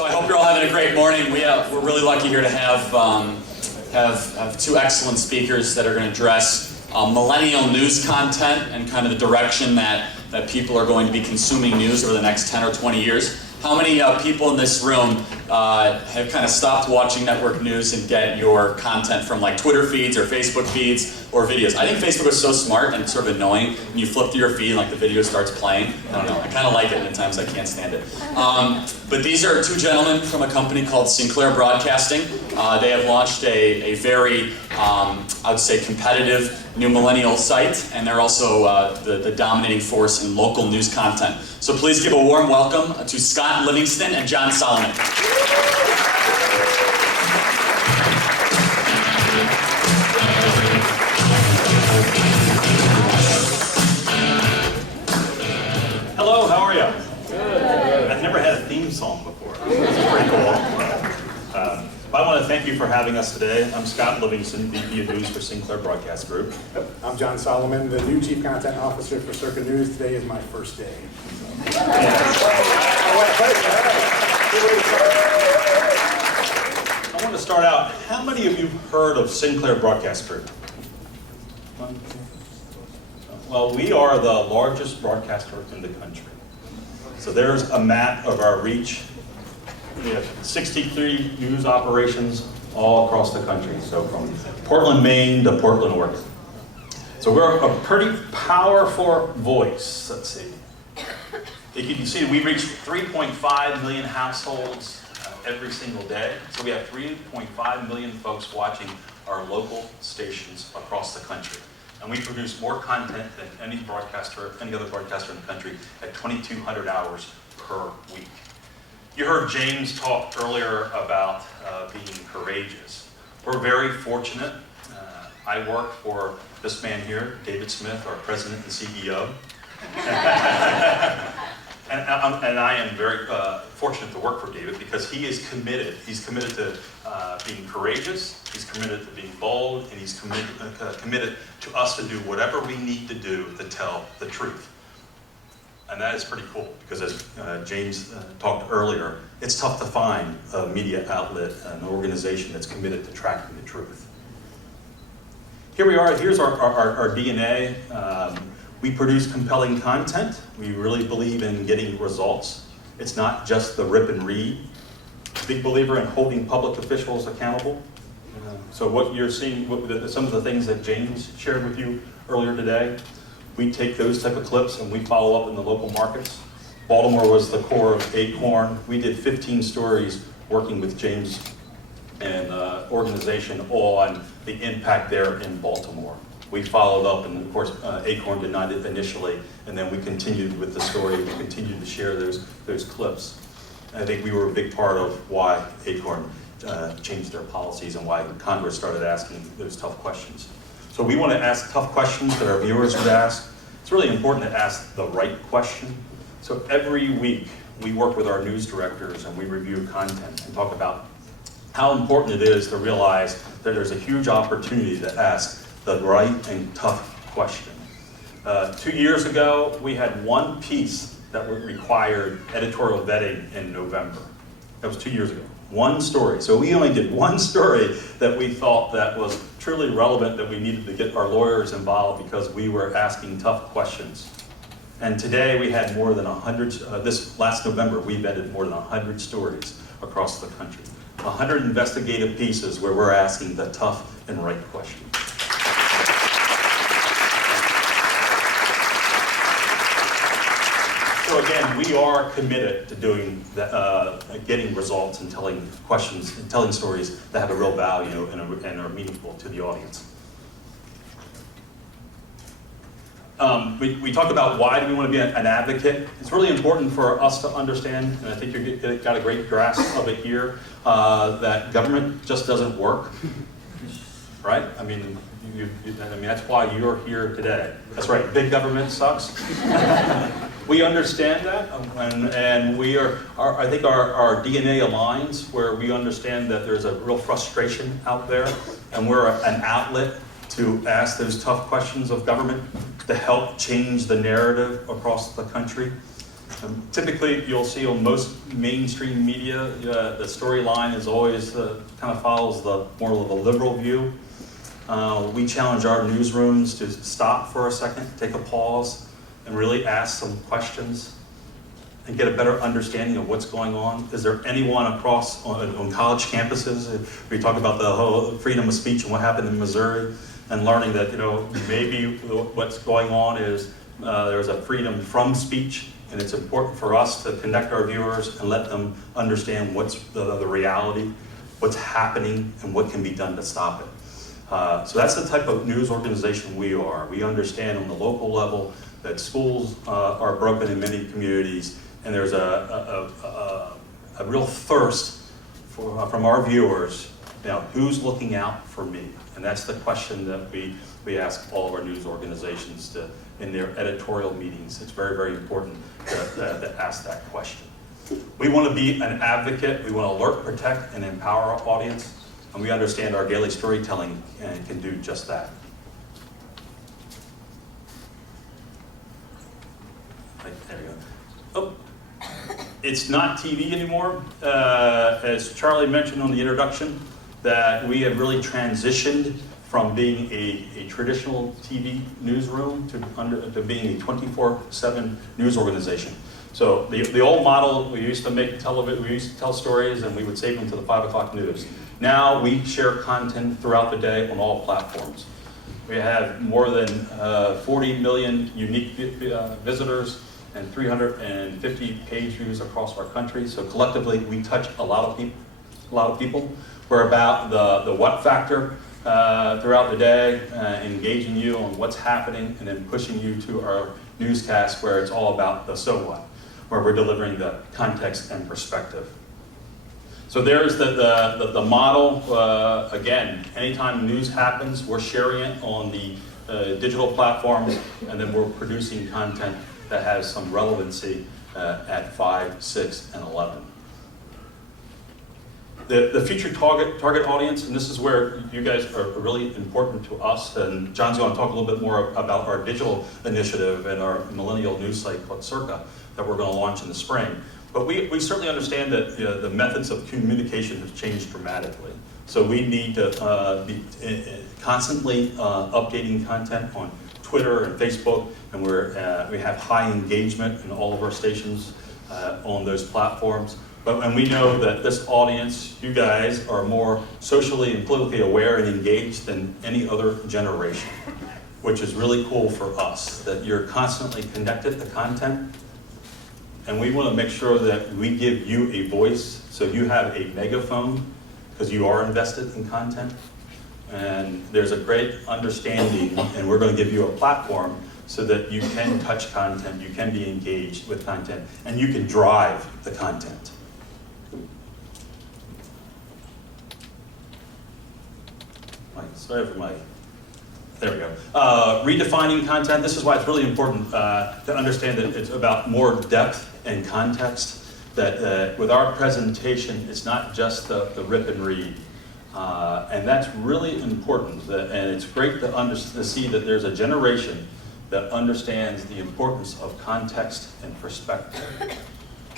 So I hope you're all having a great morning. We're really lucky here to have two excellent speakers that are going to address millennial news content and kind of the direction that people are going to be consuming news over the next 10 or 20 years. How many people in this room have kind of stopped watching network news and get your content from like Twitter feeds or Facebook feeds or videos? I think Facebook is so smart and sort of annoying. When you flip through your feed and like the video starts playing, I don't know, I kind of like it and at times I can't stand it. But these are two gentlemen from a company called Sinclair Broadcasting. They have launched a very, I would say, competitive new millennial site, and they're also the dominating force in local news content. So please give a warm welcome to Scott Livingston and John Solomon. Hello, how are you? Good. I've never had a theme song before. This is pretty cool. I want to thank you for having us today. I'm Scott Livingston, VP of News for Sinclair Broadcast Group. I'm John Solomon, the new Chief Content Officer for Circa News. Today is my first day. I want to start out, how many of you have heard of Sinclair Broadcast Group? Well, we are the largest broadcaster in the country. So there's a map of our reach. We have 63 news operations all across the country, so from Portland, Maine to Portland, Oregon. So we're a pretty powerful voice. Let's see. You can see we reach 3.5 million households every single day. So we have 3.5 million folks watching our local stations across the country. And we produce more content than any other broadcaster in the country at 2,200 hours per week. You heard James talk earlier about being courageous. We're very fortunate. I work for this man here, David Smith, our president and CEO. and I am very fortunate to work for David because he is committed. He's committed to being courageous, he's committed to being bold, and he's committed to us to do whatever we need to do to tell the truth. And that is pretty cool because as James talked earlier, it's tough to find a media outlet, an organization that's committed to tracking the truth. Here we are, here's our DNA. We produce compelling content. We really believe in getting results. It's not just the rip and read. Big believer in holding public officials accountable. So what you're seeing, some of the things that James shared with you earlier today, we take those type of clips and we follow up in the local markets. Baltimore was the core of Acorn. We did 15 stories working with James and organization on the impact there in Baltimore. We followed up, and of course, Acorn did not initially, and then we continued with the story. We continued to share those clips. And I think we were a big part of why Acorn changed their policies and why Congress started asking those tough questions. So we want to ask tough questions that our viewers would ask. It's really important to ask the right question. So every week, we work with our news directors and we review content and talk about how important it is to realize that there's a huge opportunity to ask the right and tough question. 2 years ago, we had one piece that required editorial vetting in November. That was 2 years ago. One story. So we only did one story that we thought that was truly relevant, that we needed to get our lawyers involved because we were asking tough questions. And today we had more than 100, this last November, we vetted more than 100 stories across the country. 100 investigative pieces where we're asking the tough and right questions. So again, we are committed to doing getting results and telling questions and telling stories that have a real value and are meaningful to the audience. We talked about why do we want to be an advocate. It's really important for us to understand, and I think you've got a great grasp of it here, that government just doesn't work, right? I mean, that's why you're here today. That's right, big government sucks. We understand that, and we I think our DNA aligns where we understand that there's a real frustration out there, and we're an outlet to ask those tough questions of government to help change the narrative across the country. Typically, you'll see on most mainstream media, the storyline is always kind of follows the more of the liberal view. We challenge our newsrooms to stop for a second, take a pause, and really ask some questions and get a better understanding of what's going on. Is there anyone across on college campuses? We talk about the whole freedom of speech and what happened in Missouri, and learning that maybe what's going on is there's a freedom from speech, and it's important for us to connect our viewers and let them understand what's the reality, what's happening, and what can be done to stop it. So that's the type of news organization we are. We understand on the local level that schools are broken in many communities, and there's a real thirst from our viewers, who's looking out for me? And that's the question that we ask all of our news organizations in their editorial meetings. It's very, very important to ask that question. We want to be an advocate. We want to alert, protect, and empower our audience. And we understand our daily storytelling can do just that. Right, there we go. Oh, it's not TV anymore. As Charlie mentioned on the introduction, that we have really transitioned from being a traditional TV newsroom to being a 24/7 news organization. So the old model, we used to make television, we used to tell stories and we would save them to the 5 o'clock news. Now we share content throughout the day on all platforms. We have more than 40 million unique visitors and 350 page views across our country. So collectively, we touch a lot of people. We're about the what factor throughout the day, engaging you on what's happening, and then pushing you to our newscast where it's all about the so what, where we're delivering the context and perspective. So there's the model. Again, anytime news happens, we're sharing it on the digital platforms, and then we're producing content that has some relevancy at 5, 6, and 11. The future target audience, and this is where you guys are really important to us, and John's going to talk a little bit more about our digital initiative and our millennial news site called Circa that we're going to launch in the spring. But we certainly understand that the methods of communication have changed dramatically. So we need to be constantly updating content on Twitter and Facebook, and we have high engagement in all of our stations on those platforms. And we know that this audience, you guys, are more socially and politically aware and engaged than any other generation, which is really cool for us, that you're constantly connected to content. And we want to make sure that we give you a voice, so you have a megaphone, because you are invested in content. And there's a great understanding, and we're going to give you a platform so that you can touch content, you can be engaged with content, and you can drive the content. Sorry for my, there we go. Redefining content, this is why it's really important to understand that it's about more depth and context, that with our presentation, it's not just the rip and read. And that's really important, and it's great to see that there's a generation that understands the importance of context and perspective.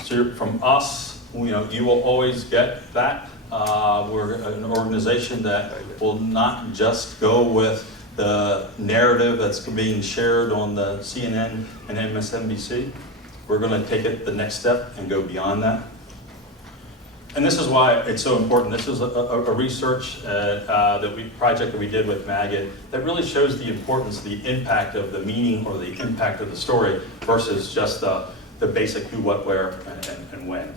So from us, you will always get that. We're an organization that will not just go with the narrative that's being shared on the CNN and MSNBC. We're going to take it the next step and go beyond that. And this is why it's so important. This is a research project that we did with Maggio that really shows the importance, the impact of the meaning or the impact of the story versus just the basic who, what, where, and when.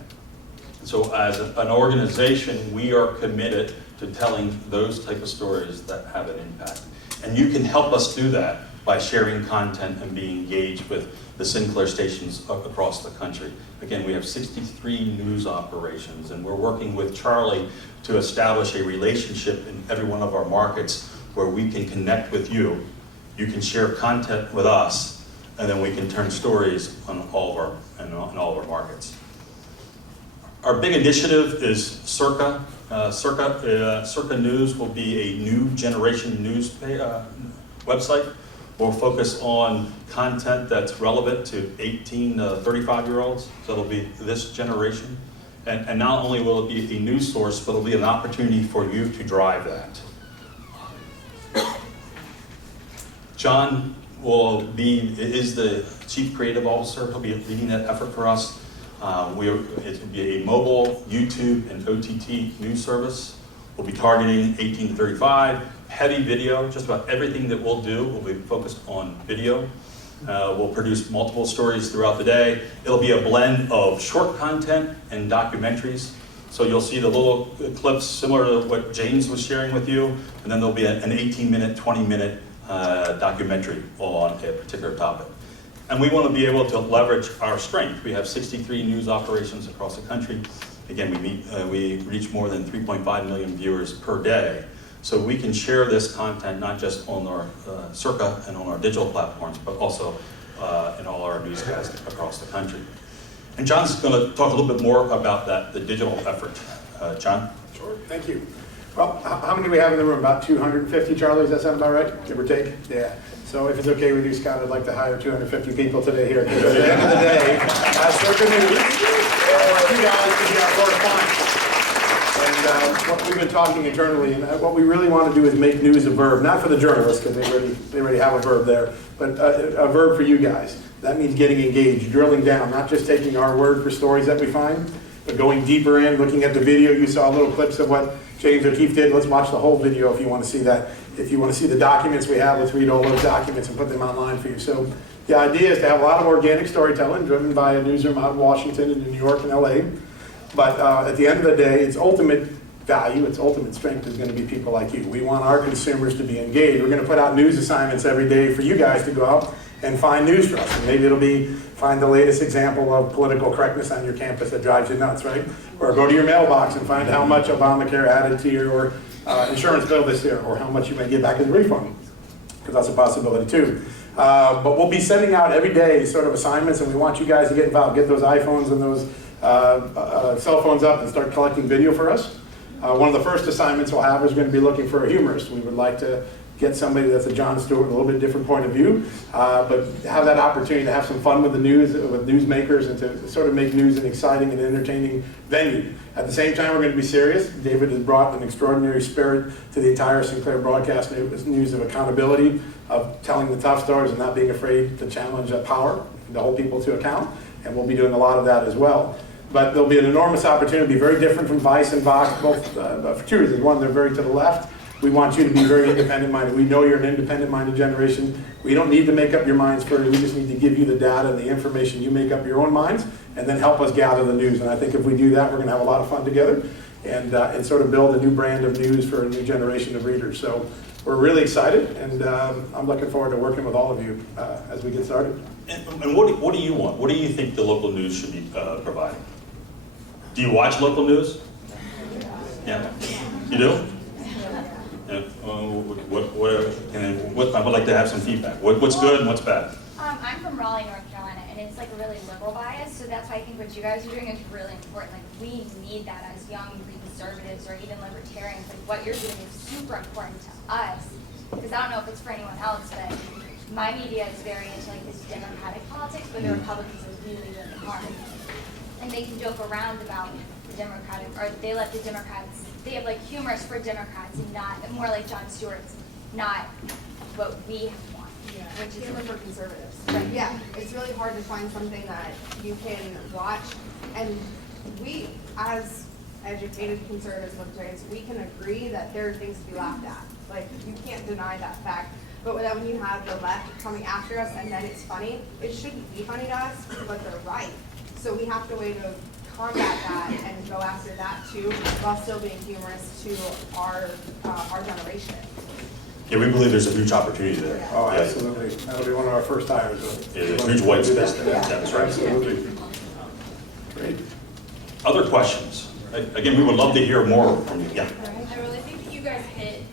So as an organization, we are committed to telling those type of stories that have an impact. And you can help us do that by sharing content and being engaged with the Sinclair stations across the country. Again, we have 63 news operations, and we're working with Charlie to establish a relationship in every one of our markets where we can connect with you. You can share content with us, and then we can turn stories on all of our markets. Our big initiative is Circa. Circa News will be a new generation news website We'll focus on content that's relevant to 18 to 35-year-olds, so it'll be this generation. And not only will it be a news source, but it'll be an opportunity for you to drive that. John is the Chief Creative Officer. He'll be leading that effort for us. It will be a mobile, YouTube, and OTT news service. We'll be targeting 18 to 35, heavy video. Just about everything that we'll do will be focused on video. We'll produce multiple stories throughout the day. It'll be a blend of short content and documentaries. So you'll see the little clips similar to what James was sharing with you, and then there'll be an 18-minute, 20-minute documentary on a particular topic. And we want to be able to leverage our strength. We have 63 news operations across the country. Again, we reach more than 3.5 million viewers per day. So we can share this content not just on our Circa and on our digital platforms, but also in all our newscasts across the country. And John's going to talk a little bit more about the digital effort. John? Sure, thank you. Well, how many do we have in the room? About 250, Charlie, does that sound about right? Give or take? Yeah. So if it's okay with you, Scott, I'd like to hire 250 people today here. Because at the end of the day, as Circa News, I want you guys to be our correspondents. And what we've been talking internally, and what we really want to do is make news a verb, not for the journalists, because they already have a verb there, but a verb for you guys. That means getting engaged, drilling down, not just taking our word for stories that we find, but going deeper in, looking at the video. You saw little clips of what James O'Keefe did. Let's watch the whole video if you want to see that. If you want to see the documents we have, let's read all those documents and put them online for you. So the idea is to have a lot of organic storytelling driven by a newsroom out of Washington and New York and LA. But at the end of the day, its ultimate value, its ultimate strength is going to be people like you. We want our consumers to be engaged. We're going to put out news assignments every day for you guys to go out and find news for us. And maybe it'll be find the latest example of political correctness on your campus that drives you nuts, right? Or go to your mailbox and find how much Obamacare added to your insurance bill this year, or how much you may get back as a refund, because that's a possibility too. But we'll be sending out every day sort of assignments, and we want you guys to get involved. Get those iPhones and those cell phones up and start collecting video for us. One of the first assignments we'll have is going to be looking for a humorist. We would like to get somebody that's a Jon Stewart with a little bit different point of view, but have that opportunity to have some fun with the news, with newsmakers, and to sort of make news an exciting and entertaining venue. At the same time, we're going to be serious. David has brought an extraordinary spirit to the entire Sinclair Broadcasting News of accountability, of telling the tough stories and not being afraid to challenge that power, to hold people to account, and we'll be doing a lot of that as well. But there'll be an enormous opportunity, be very different from Vice and Vox, both for two reasons. One, they're very to the left. We want you to be very independent-minded. We know you're an independent-minded generation. We don't need to make up your minds for it. We just need to give you the data and the information. You make up your own minds, and then help us gather the news. And I think if we do that, we're going to have a lot of fun together, and sort of build a new brand of news for a new generation of readers. So we're really excited, and I'm looking forward to working with all of you as we get started. And what do you want? What do you think the local news should be providing? Do you watch local news? Yeah. You do? Yeah. I would like to have some feedback. What's good and what's bad? I'm from Raleigh, North Carolina, and it's like a really liberal bias, so that's why I think what you guys are doing is really important. Like, we need that as young conservatives or even libertarians. Like, what you're doing is super important to us, because I don't know if it's for anyone else, but my media is very into like this democratic politics, but the Republicans are really, really hard. And they can joke around about the Democratic, or they let the Democrats, they have like humors for Democrats and not, more like Jon Stewart's, not what we want. Yeah, which is humor for conservatives. But yeah, it's really hard to find something that you can watch. And we, as educated conservatives, libertarians, we can agree that there are things to be laughed at. Like, you can't deny that fact. But then when you have the left coming after us and then it's funny, it shouldn't be funny to us, but they're right. So we have to way to combat that and go after that too, while still being humorous to our generation. Yeah, we believe there's a huge opportunity there. Yeah. Oh, absolutely. That'll be one of our first hires. Yeah, there's huge white space there. Yeah. That's right. Absolutely. Great. Other questions? Again, we would love to hear more from you. Yeah. I really think that you guys hit,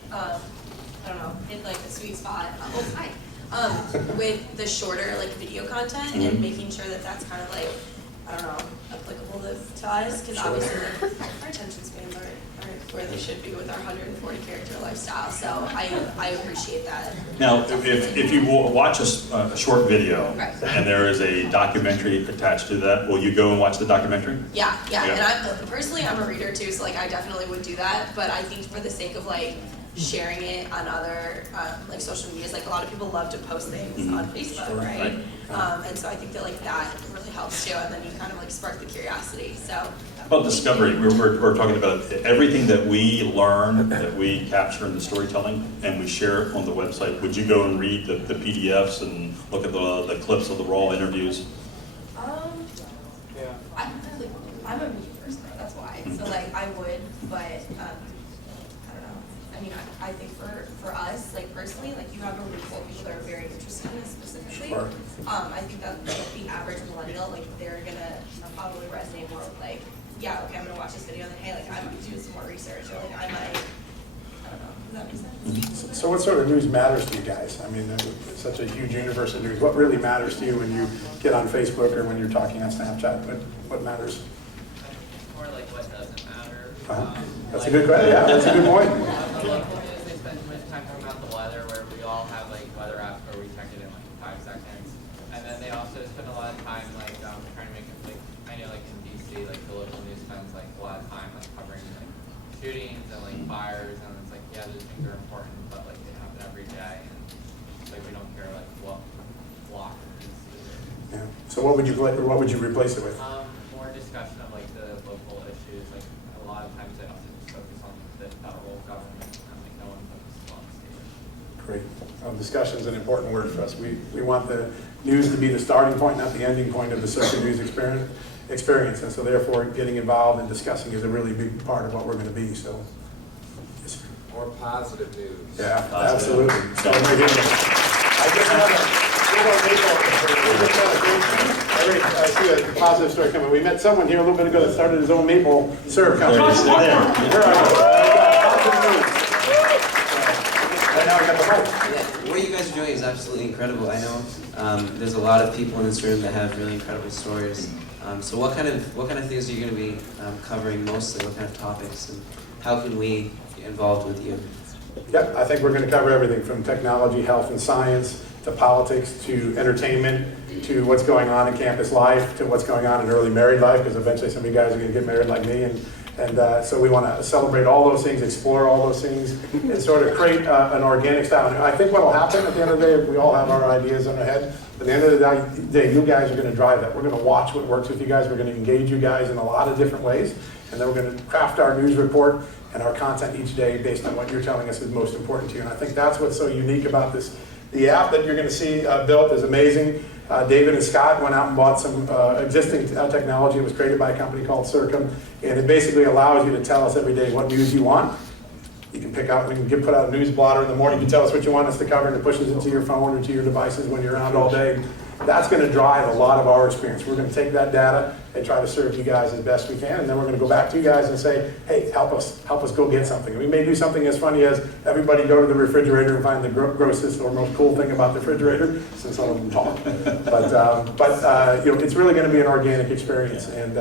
hit like a sweet spot. With the shorter like video content and making sure that that's kind of like I don't know, applicable to us, because obviously like, our attention spans aren't where they should be with our 140 character lifestyle, so I appreciate that. Now, if you watch a short video, Right. and there is a documentary attached to that, will you go and watch the documentary? Yeah, Yeah. and I'm a reader too, so like I definitely would do that, but I think for the sake of like sharing it on other like social medias, like a lot of people love to post things on Facebook, Sure, right? right. And so I think that like that really helps too, and then you kind of like spark the curiosity, so. How about discovery? We're talking about everything that we learn, that we capture in the storytelling, and we share it on the website. Would you go and read the PDFs and look at the clips of the raw interviews? I'm a media person, that's why. So like I would, but I don't know. I mean, I think for us, like personally, like you have a room full of people that are very interested in this specifically. Sure. I think that like, the average millennial, like they're gonna probably resonate more with like, yeah, okay, I'm gonna watch this video, and then hey, like I might do some more research, or like I might, I don't know. Does that make sense? So what sort of news matters to you guys? I mean, there's such a huge universe of news. What really matters to you when you get on Facebook or when you're talking on Snapchat? What matters? More like what doesn't matter. That's a good question. Yeah, that's a good point. Local news, they spend too much time talking about the weather, where we all have like weather apps where we check it in like 5 seconds. And then they also spend a lot of time like trying to make it like, I know like in DC, like the local news spends like a lot of time like covering like shootings and like fires, and it's like, yeah, those things are important, but like they happen every day, and it's like we don't care like what block it is. Yeah. So what would you replace it with? More discussion of like the local issues. Like a lot of times they also just focus on the federal government, and like no one focuses on the state. Great. Discussion is an important word for us. We want the news to be the starting point, not the ending point of the social news experience. And so therefore, getting involved and discussing is a really big part of what we're going to be. So, yes. More positive news. Yeah, Positive. absolutely. So we're getting I just I see a positive story coming. We met someone here a little bit ago that started his own maple syrup company. Right now we got the mic. Yeah, what you guys are doing is absolutely incredible. I know there's a lot of people in this room that have really incredible stories. So what kind of things are you going to be covering mostly? What kind of topics, and how can we get involved with you? Yep, I think we're going to cover everything from technology, health and science, to politics, to entertainment, to what's going on in campus life, to what's going on in early married life, because eventually some of you guys are going to get married like me, and so we want to celebrate all those things, explore all those things, and sort of create an organic style. And I think what will happen at the end of the day, we all have our ideas in our head, but at the end of the day, you guys are going to drive that. We're going to watch what works with you guys. We're going to engage you guys in a lot of different ways, and then we're going to craft our news report and our content each day based on what you're telling us is most important to you. And I think that's what's so unique about this. The app that you're going to see built is amazing. David and Scott went out and bought some existing technology. It was created by a company called Circum, and it basically allows you to tell us every day what news you want. You can pick out, we can put out a news blotter in the morning. You can tell us what you want us to cover, and it pushes it to your phone or to your devices when you're around all day. That's going to drive a lot of our experience. We're going to take that data and try to serve you guys as best we can, and then we're going to go back to you guys and say, hey, help us go get something. We may do something as funny as everybody go to the refrigerator and find the grossest or most cool thing about the refrigerator, since some of them talk. But you know, it's really going to be an organic experience, and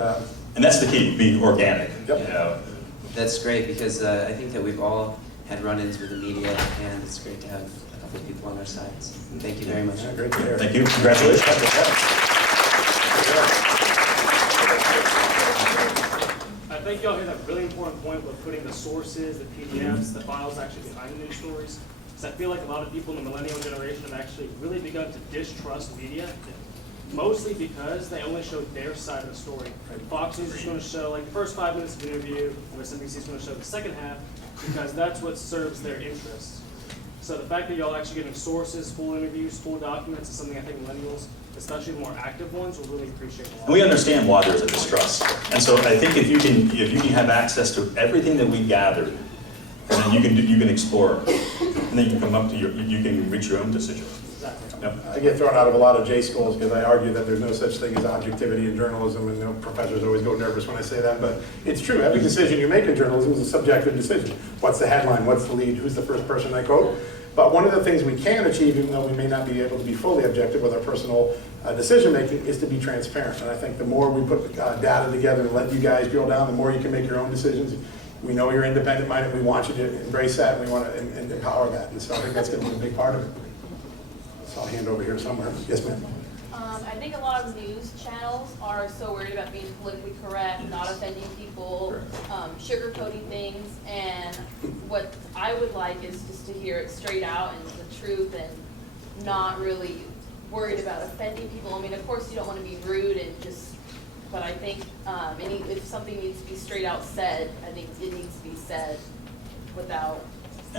that's the key, be organic. Yep. You know. That's great, because I think that we've all had run-ins with the media, and it's great to have a couple of people on our sides. Thank you very much. great to hear. Thank you. Congratulations. I think y'all hit a really important point with putting the sources, the PDFs, the files actually behind the news stories. Because I feel like a lot of people in the millennial generation have actually really begun to distrust media, mostly because they only show their side of the story. Fox News is going to show like the first 5 minutes of an interview, and MSNBC is going to show the second half, because that's what serves their interests. So the fact that y'all actually getting sources, full interviews, full documents is something I think millennials, especially the more active ones, will really appreciate a lot. We understand why there's a distrust, and so I think if you can have access to everything that we gathered, and then you can explore, and then you can come up to you can reach your own decision. Exactly. Yep. I get thrown out of a lot of J schools because I argue that there's no such thing as objectivity in journalism, and no professors always go nervous when I say that, but it's true. Every decision you make in journalism is a subjective decision. What's the headline? What's the lead? Who's the first person I quote? But one of the things we can achieve, even though we may not be able to be fully objective with our personal decision-making, is to be transparent. And I think the more we put data together and let you guys drill down, the more you can make your own decisions. We know you're independent-minded. We want you to embrace that, and we want to and empower that. And so I think that's going to be a big part of it. So I'll hand over here somewhere. Yes, ma'am. I think a lot of news channels are so worried about being politically correct, not offending people, sugarcoating things, and what I would like is just to hear it straight out and the truth, and not really worried about offending people. I mean, of course you don't want to be rude and just, but I think if something needs to be straight out said, I think it needs to be said without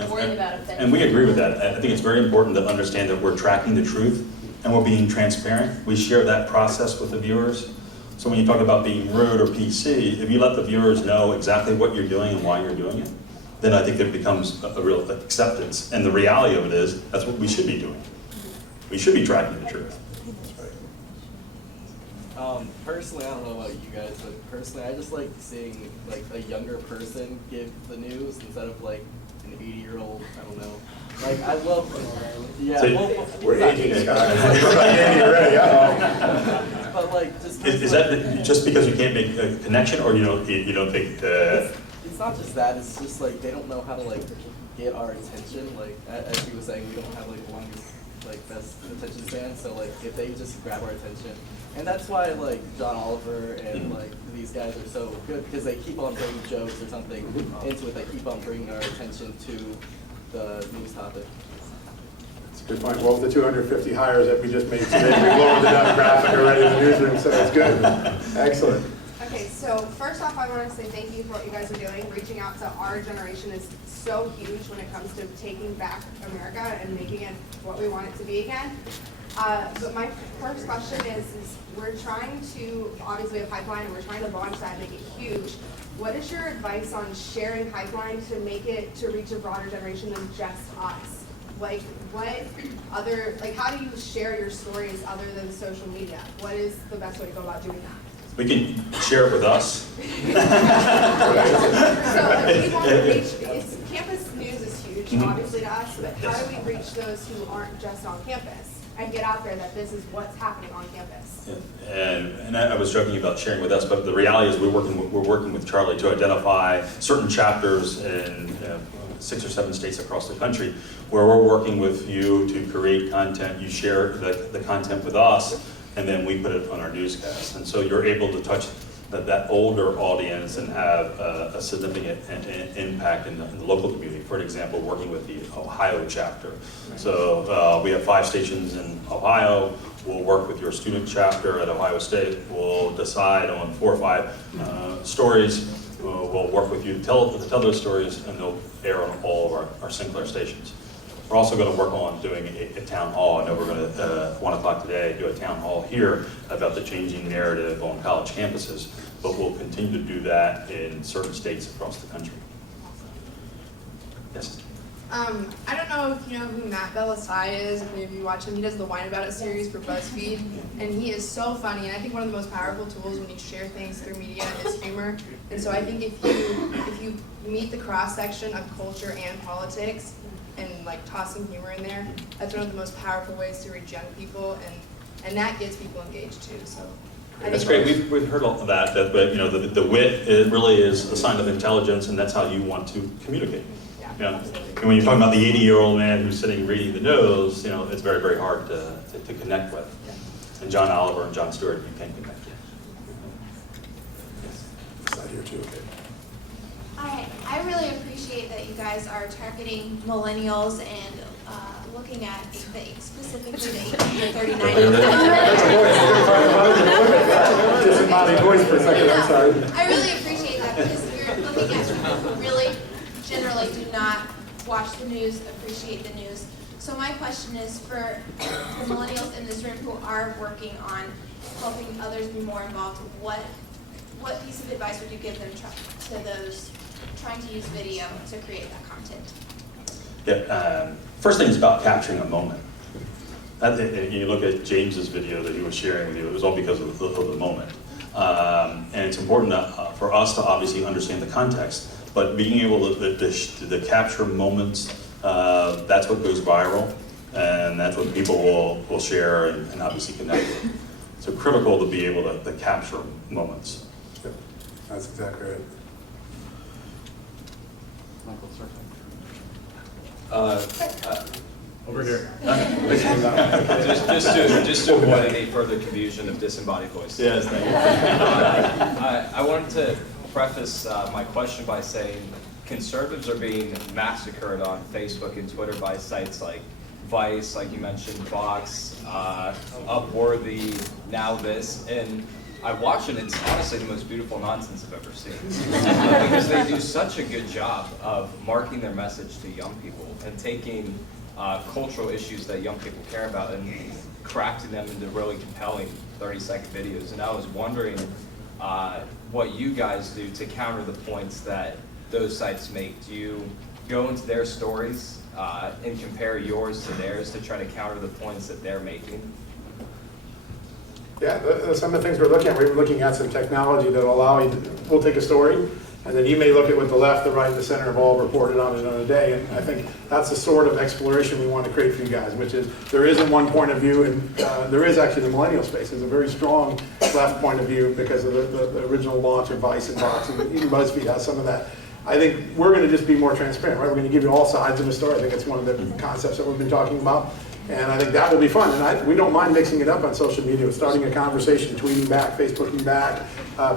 worrying about offending. And we agree with that. I think it's very important to understand that we're tracking the truth and we're being transparent. We share that process with the viewers. So when you talk about being rude or PC, if you let the viewers know exactly what you're doing and why you're doing it, then I think there becomes a real acceptance. And the reality of it is, that's what we should be doing. We should be tracking the truth. Personally, I don't know about you guys, but personally, I just like seeing like a younger person give the news instead of like an 80-year-old. I don't know. Like I love, yeah. So we're aging, Scott. But like, just Is that just because you can't make a connection, or you don't think? It's not just that. It's just like they don't know how to like get our attention. Like as he was saying, we don't have like the longest, like best attention span. So like if they just grab our attention, and that's why like John Oliver and like these guys are so good, because they keep on bringing jokes or something into it. They keep on bringing our attention to the news topic. That's a good point. Well, the 250 hires that we just made today, we lowered the demographic already in the newsroom, so that's good. Excellent. Okay, so first off, I want to say thank you for what you guys are doing. Reaching out to our generation is so huge when it comes to taking back America and making it what we want it to be again. But my first question is we're trying to, obviously a pipeline, and we're trying to launch that and make it huge. What is your advice on sharing pipeline to make it to reach a broader generation than just us? Like what other, like how do you share your stories other than social media? What is the best way to go about doing that? We can share it with us. So if we want to reach, campus news is huge, obviously to us, but how do we reach those who aren't just on campus and get out there that this is what's happening on campus? And I was joking about sharing with us, but the reality is we're working with Charlie to identify certain chapters in 6 or 7 states across the country where we're working with you to create content. You share the content with us, and then we put it on our newscast. And so you're able to touch that older audience and have a significant impact in the local community. For example, working with the Ohio chapter. So we have 5 stations in Ohio. We'll work with your student chapter at Ohio State. We'll decide on 4 or 5 stories. We'll work with you to tell those stories, and they'll air on all of our Sinclair stations. We're also going to work on doing a town hall. I know we're going to, 1 o'clock today, do a town hall here about the changing narrative on college campuses, but we'll continue to do that in certain states across the country. Yes? I don't know if you know who Matt Belisai is, if any of you watch him. He does the Wine About It series for BuzzFeed, and he is so funny, and I think one of the most powerful tools when you share things through media is humor. And so I think if you meet the cross-section of culture and politics, and like toss some humor in there, that's one of the most powerful ways to reach young people, and that gets people engaged too. So that's great. We've heard all of that, but you know the wit, it really is a sign of intelligence, and that's how you want to communicate. Yeah. And when you're talking about the 80-year-old man who's sitting reading the news, you know it's very, very hard to connect with. And John Oliver and John Stewart, you can't connect with. It's not here too. Okay. I really appreciate that you guys are targeting millennials and looking at specifically the 18 to 39. Disembodied voice for a second, I'm sorry. I really appreciate that because you're looking at people who really generally do not watch the news, appreciate the news. So my question is for the millennials in this room who are working on helping others be more involved, what piece of advice would you give them to those trying to use video to create that content? Yeah, first thing is about capturing a moment. You look at James's video that he was sharing with you, it was all because of the moment. And it's important for us to obviously understand the context, but being able to capture moments that's what goes viral, and that's what people will share and obviously connect with. So critical to be able to capture moments. Yep, that's exactly right. Michael, start. Over here. Just to avoid any further confusion of disembodied voice. Yes, thank you. I wanted to preface my question by saying conservatives are being massacred on Facebook and Twitter by sites like Vice, like you mentioned, Vox, Upworthy, Now This, and I watch it, it's honestly the most beautiful nonsense I've ever seen. Because they do such a good job of marking their message to young people and taking cultural issues that young people care about and crafting them into really compelling 30-second videos. And I was wondering what you guys do to counter the points that those sites make. Do you go into their stories and compare yours to theirs to try to counter the points that they're making? Yeah, some of the things we're looking at, we're looking at some technology that will allow you to, we'll take a story, and then you may look at what the left, the right, and the center have all reported on it on a day, and I think that's the sort of exploration we want to create for you guys, which is, there isn't one point of view, and there is actually the millennial space. There's a very strong left point of view because of the original launch of Vice and Vox, and even BuzzFeed has some of that. I think we're going to just be more transparent, right? We're going to give you all sides of the story. I think it's one of the concepts that we've been talking about. And I think that will be fun. And we don't mind mixing it up on social media, starting a conversation, tweeting back, Facebooking back,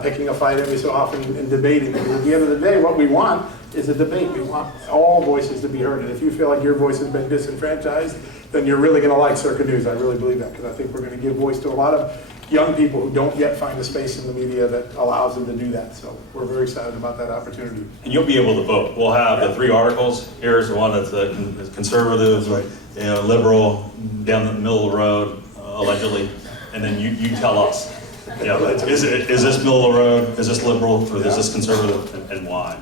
picking a fight every so often and debating. And at the end of the day, what we want is a debate. We want all voices to be heard. And if you feel like your voice has been disenfranchised, then you're really going to like Circa News. I really believe that, because I think we're going to give voice to a lot of young people who don't yet find a space in the media that allows them to do that. So we're very excited about that opportunity. And you'll be able to vote. We'll have the 3 articles. Here's one that's conservative, Right. Liberal, down the middle of the road, allegedly, and then you tell us. Is this middle of the road? Is this liberal? Or is this conservative? And why?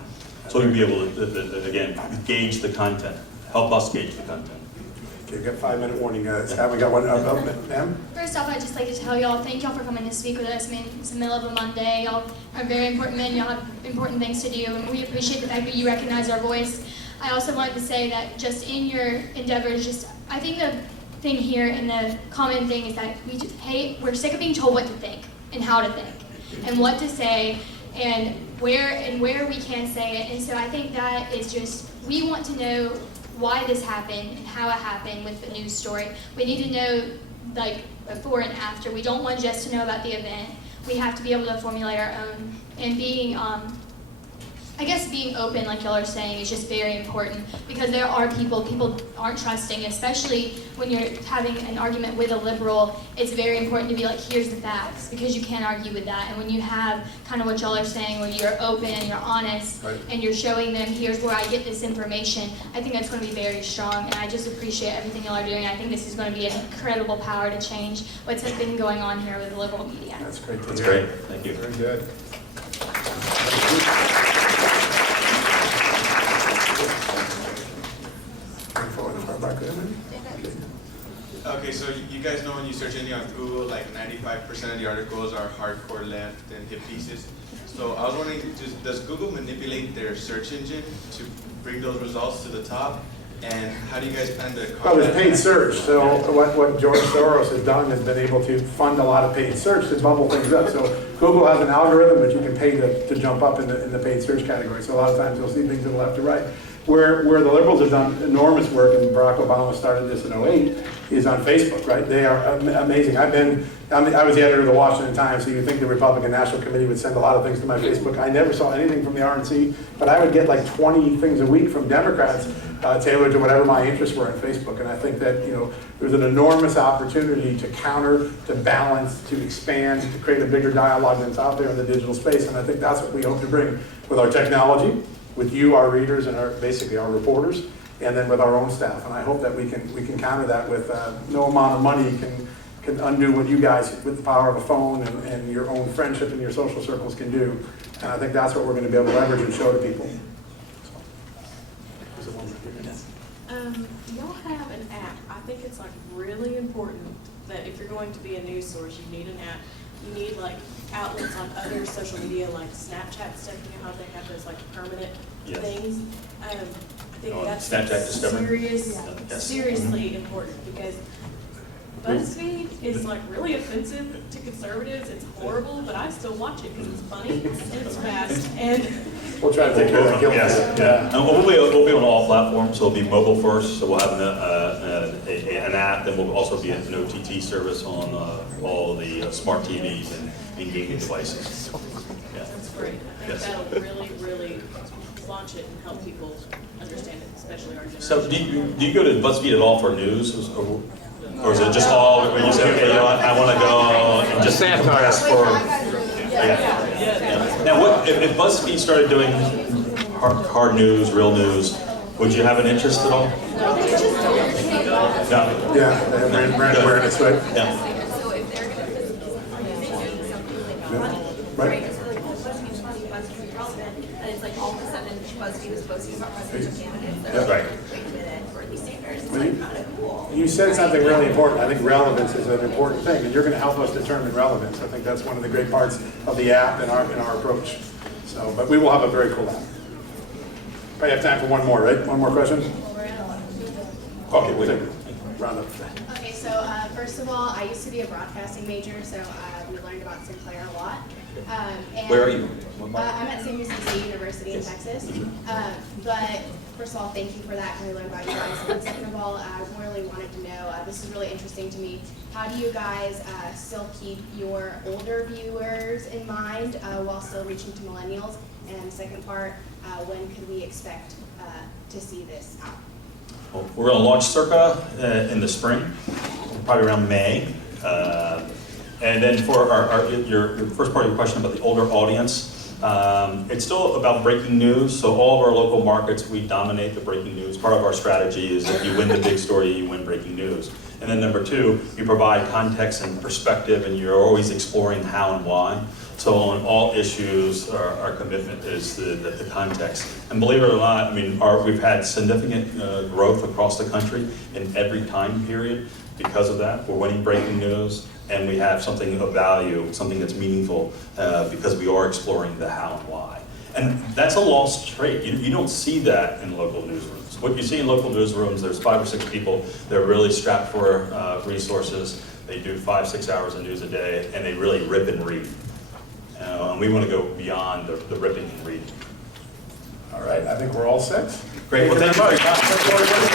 So we'll be able to, again, gauge the content. Help us gauge the content. Okay, we've got a 5-minute warning, guys. Have we got one? Ma'am? First off, I'd just like to tell y'all, thank y'all for coming to speak with us. I mean, it's the middle of a Monday. Y'all are very important men. Y'all have important things to do, and we appreciate the fact that you recognize our voice. I also wanted to say that just in your endeavors, I think the thing here and the common thing is that we're sick of being told what to think and how to think and what to say and where we can say it. And so I think that is just, we want to know why this happened and how it happened with the news story. We need to know like before and after. We don't want just to know about the event. We have to be able to formulate our own, and being I guess being open, like y'all are saying, is just very important, because there are people aren't trusting, especially when you're having an argument with a liberal. It's very important to be like, here's the facts, because you can't argue with that. And when you have kind of what y'all are saying, where you're open, you're honest, right, and you're showing them, here's where I get this information, I think that's going to be very strong. And I just appreciate everything y'all are doing. I think this is going to be an incredible power to change what's been going on here with the liberal media. That's great to hear. That's great. Thank you. Very good. Okay, so you guys know when you search anything on Google, like 95% of the articles are hardcore left and hit pieces. So I was wondering, does Google manipulate their search engine to bring those results to the top? And how do you guys plan to combat Well, there's paid that? search. So what George Soros has done has been able to fund a lot of paid search to bubble things up. So Google has an algorithm, but you can pay to jump up in the paid search category. So a lot of times you'll see things to the left or right. Where the liberals have done enormous work, and Barack Obama started this in 2008, is on Facebook, right? They are amazing. I was the editor of the Washington Times, so you'd think the Republican National Committee would send a lot of things to my Facebook. I never saw anything from the RNC, but I would get like 20 things a week from Democrats tailored to whatever my interests were on Facebook. And I think that, there's an enormous opportunity to counter, to balance, to expand, to create a bigger dialogue that's out there in the digital space. And I think that's what we hope to bring with our technology, with you, our readers, and basically our reporters, and then with our own staff. And I hope that we can counter that with no amount of money can undo what you guys, with the power of a phone and your own friendship and your social circles, can do. And I think that's what we're going to be able to leverage and show to people. Y'all have an app. I think it's like really important that if you're going to be a news source, you need an app. You need like outlets on other social media like Snapchat stuff. You know how they have those like permanent Yes. things. I think On that's Snapchat Discovery? serious, seriously important, because BuzzFeed is like really offensive to conservatives. It's horrible, but I still watch it because it's funny and it's fast and. We'll try to take care of that guilt. Yes, yeah. And we'll be on all platforms, so it'll be mobile first, so we'll have an app, and we'll also be an OTT service on all the smart TVs and gaming devices. Yeah. That's great. I think Yes. that'll really, really launch it and help people understand it, especially our generation. So do you go to BuzzFeed at all for news, or is it just all, when you say, okay, you know what, I want to go and just compress for? Yeah. Now, what if BuzzFeed started doing hard news, real news? Would you have an interest at all? No. Yeah, they have brand awareness, right? Yeah. So if they're gonna using something like funny, Right. right? So like, oh, BuzzFeed's funny, BuzzFeed's relevant, and it's like all of a sudden BuzzFeed is posting about presidential candidates. They're That's like, right. wait a minute, Bernie Sanders, it's Well, like kind of cool. You said something really important. I think relevance is an important thing, and you're going to help us determine relevance. I think that's one of the great parts of the app and our approach. So, but we will have a very cool app. Probably have time for one more, right? One more question? Okay, we'll take a round up. Okay, so first of all, I used to be a broadcasting major, so we learned about Sinclair a lot. And, Where are you? I'm at San Luis State University in Texas. But first of all, thank you for that. Can we learn about you guys? And second of all, I really wanted to know, this is really interesting to me, how do you guys still keep your older viewers in mind while still reaching to millennials? And second part, when could we expect to see this out? Well, we're going to launch Circa in the spring, probably around May. And then for your first part of your question about the older audience, it's still about breaking news. So all of our local markets, we dominate the breaking news. Part of our strategy is if you win the big story, you win breaking news. And then number two, you provide context and perspective, and you're always exploring how and why. So on all issues, our commitment is the context. And believe it or not, I mean, we've had significant growth across the country in every time period because of that. We're winning breaking news, and we have something of value, something that's meaningful, because we are exploring the how and why. And that's a lost trait. You don't see that in local newsrooms. What you see in local newsrooms, there's 5 or 6 people that are really strapped for resources. They do 5-6 hours of news a day, and they really rip and read. And we want to go beyond the ripping and reading. All right, I think we're all set. Great. Well, thank you very much.